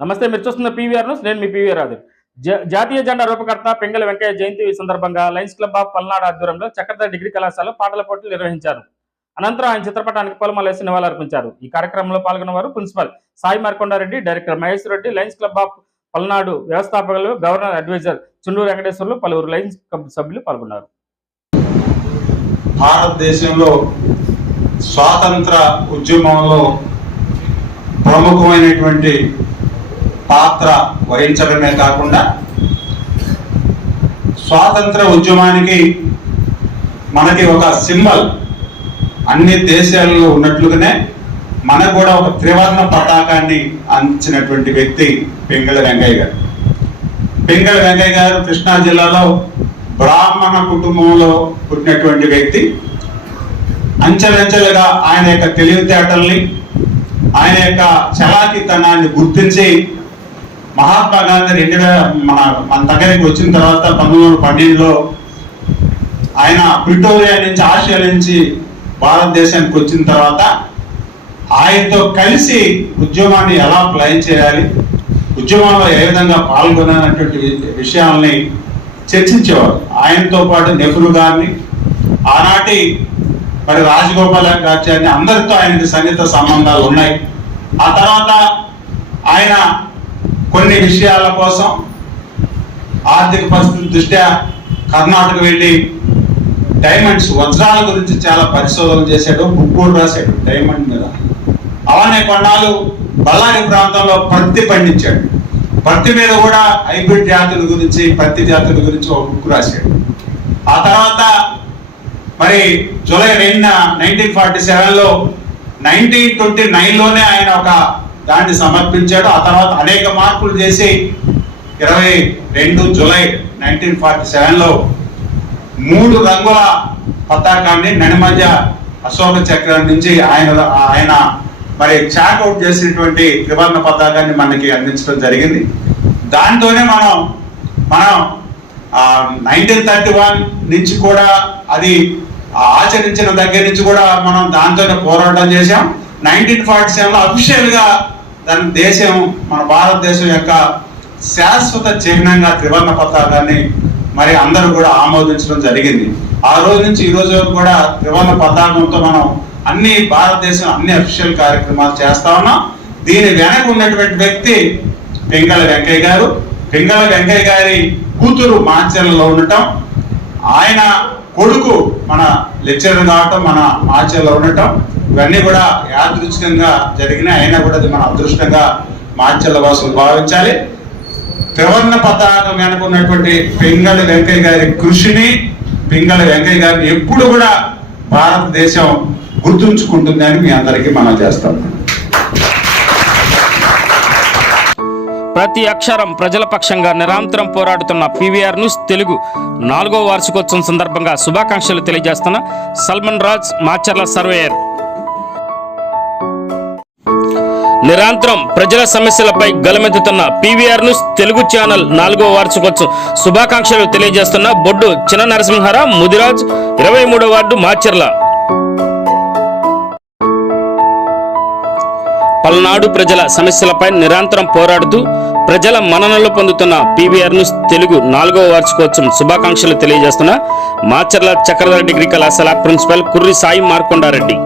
నమస్తే మీరు చూస్తున్న పీవీఆర్ న్యూస్ నేను మీ పీవీఆర్ రాదు జాతీయ జెండా రూపకర్త పెంగళ వెంకయ్య జయంతి సందర్భంగా లయన్స్ క్లబ్ ఆఫ్ పల్నాడు ఆధ్వర్యంలో చక్రధర డిగ్రీ కళాశాల పాటల పోటీలు నిర్వహించారు. అనంతరం ఆయన చిత్రపటానికి పూలమాలేసి నివాళులర్పించారు. ఈ కార్యక్రమంలో పాల్గొన్న వారు principal Sai Markondareddy director Mahesh Reddy Lions Club of Palnadu వ్యవస్థాపకులు గవర్నర్ అడ్వైజర్ చుండూరు వెంకటేశ్వర్లు పలువురు లయన్స్ క్లబ్ సభ్యులు పాల్గొన్నారు. భారతదేశంలో స్వాతంత్ర ఉద్యమంలో ప్రముఖమైనటువంటి పాత్ర వహించడమే కాకుండా స్వాతంత్ర ఉద్యమానికి మనకి ఒక సింబల్ అన్ని దేశాలలో ఉన్నట్లుగానే మనకు కూడా ఒక త్రివర్ణ పతాకాన్ని అందించినటువంటి వ్యక్తి పెంగళ వెంకయ్య గారు. పెంగళ వెంకయ్య గారు కృష్ణా జిల్లాలో బ్రాహ్మణ కుటుంబంలో పుట్టినటువంటి వ్యక్తి. అంచెలంచెలుగా ఆయన యొక్క తెలివితేటల్ని ఆయన యొక్క చలాకితనాన్ని గుర్తించి మహాత్మా గాంధీ రెండు మన మన దగ్గరికి వచ్చిన తర్వాత పంతొమ్మిది వందల పన్నెండులో ఆయన ప్రిటోరియా నుంచి ఆసియా నుంచి భారతదేశానికి వచ్చిన తర్వాత ఆయనతో కలిసి ఉద్యమాన్ని ఎలా ప్లాన్ చేయాలి ఉద్యమంలో ఏ విధంగా పాల్గొనటువంటి విషయాల్ని చర్చించేవారు. ఆయనతో పాటు నెహ్రూ గారిని ఆనాటి మరి రాజగోపాలాచార్య అందరితో ఆయనకి సన్నిహిత సంబంధాలు ఉన్నాయి. ఆ తర్వాత ఆయన కొన్ని విషయాల కోసం ఆర్థిక పరిస్థితి దృష్ట్యా కర్ణాటక వెళ్ళి డైమండ్స్ వజ్రాల గురించి చాలా పరిశోధన చేశాడు బుక్ కూడా రాశాడు డైమండ్ మీద. అవనే కొన్నాళ్ళు బళ్ళారి ప్రాంతంలో పత్తి పండించాడు. పత్తి మీద కూడా హైబ్రిడ్ జాతుల గురించి పత్తి జాతుల గురించి ఒక బుక్ రాశాడు. ఆ తర్వాత మరి జూలై నైన్ నైన్టీన్ ఫార్టీ సెవెన్లో నైన్టీన్ ట్వంటీ నైన్లోనే ఆయన ఒక దాన్ని సమర్పించాడు. ఆ తర్వాత అనేక మార్పులు చేసి ఇరవై రెండు జూలై నైన్టీన్ ఫార్టీ సెవెన్లో మూడు రంగుల పతాకాన్ని నడిమధ్య అశోక చక్రం నుంచి ఆయన ఆయన మరి చాకౌట్ చేసినటువంటి త్రివర్ణ పతాకాన్ని మనకి అందించడం జరిగింది. దాంతోనే మనం మనం నైన్టీన్ థర్టీ వన్ నుంచి కూడా అది ఆచరించిన దగ్గర నుంచి కూడా మనం దాంతోనే పోరాటం చేశాం. నైన్టీన్ ఫార్టీ సెవెన్లో అఫీషియల్గా దాని దేశం మన భారతదేశం యొక్క శాశ్వత చిహ్నంగా త్రివర్ణ పతాకాన్ని మరి అందరూ కూడా ఆమోదించడం జరిగింది. ఆ రోజు నుంచి ఈ రోజు వరకు కూడా త్రివర్ణ పతాకంతో మనం అన్ని భారతదేశం అన్ని అఫీషియల్ కార్యక్రమాలు చేస్తా ఉన్నాం. దీని వెనక ఉన్నటువంటి వ్యక్తి పింగళ వెంకయ్య గారు. పింగళ వెంకయ్య గారి కూతురు మాచర్లలో ఉండటం ఆయన కొడుకు మన లెక్చరర్ కావటం మన మాచర్లో ఉండటం ఇవన్నీ కూడా యాదృచ్ఛికంగా జరిగినా అయినా కూడా అది మన అదృష్టంగా మాచర్ల వాసులు భావించాలి. త్రివర్ణ పతాకం వెనుకున్నటువంటి పింగళి వెంకయ్య గారి కృషిని పింగళి వెంకయ్య గారిని ఎప్పుడు కూడా భారతదేశం గుర్తుంచుకుంటుందని మీ అందరికీ మనం చేస్తాం. ప్రతి అక్షరం ప్రజల పక్షంగా నిరంతరం పోరాడుతున్న పీవీఆర్ న్యూస్ తెలుగు నాలుగో వార్షికోత్సవం సందర్భంగా శుభాకాంక్షలు తెలియజేస్తున్న సల్మన్ రాజ్ మాచర్ల సర్వేయర్. నిరంతరం ప్రజల సమస్యలపై గలమెత్తుతున్న పీవీఆర్ న్యూస్ తెలుగు ఛానల్ నాలుగో వార్షికోత్సవం శుభాకాంక్షలు తెలియజేస్తున్న బొడ్డు చిన్న నరసింహారావు ముదిరాజ్ ఇరవై మూడో వార్డు మాచర్ల. పల్నాడు ప్రజల సమస్యలపై నిరంతరం పోరాడుతూ ప్రజల మన్ననలు పొందుతున్న పీవీఆర్ న్యూస్ తెలుగు నాలుగవ వార్షికోత్సవం శుభాకాంక్షలు తెలియజేస్తున్న మాచర్ల చక్రధర డిగ్రీ కళాశాల ప్రిన్సిపల్ కుర్రి సాయి మార్కొండారెడ్డి.